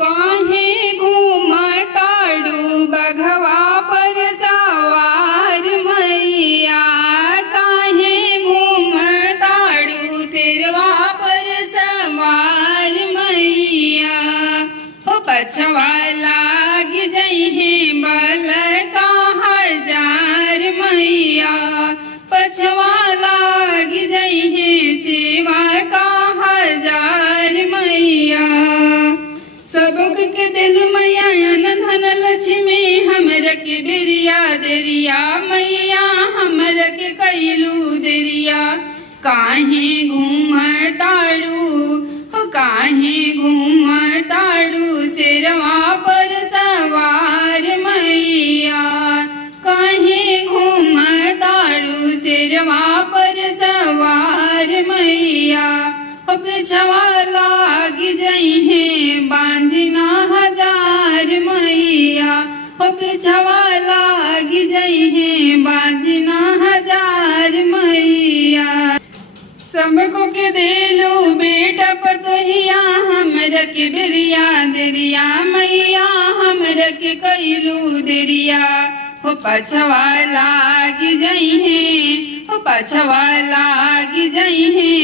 काहे घूमताड़ू बघवा पर सवार मैया। काहे घूमताड़ू सिरवा पर सवार मैया। हो पछवा लाग जइहे बल का हजार मैया। पछवा लाग जइहे सेवा का हजार मैया। सबक के दिल मैया धन लक्ष्मी हमर के बिरिया दरिया मैया। हमर के कैलू दरिया काहे घूमताड़ू काहे घूमताड़ू सिरवा पर सवार मैया। काहे घूमताड़ू सिरवा पर सवार मैया। पिछवा लाग जइहे बांझना हजार मैया। पिछवा लाग जइहे बांझना हजार मैया। सबको के देलो बेटा पतोहिया हमर के बिरिया दरिया मैया। हमर के कैलू दरिया हो पछवा लाग जइहे। हो पछवा लाग जइहे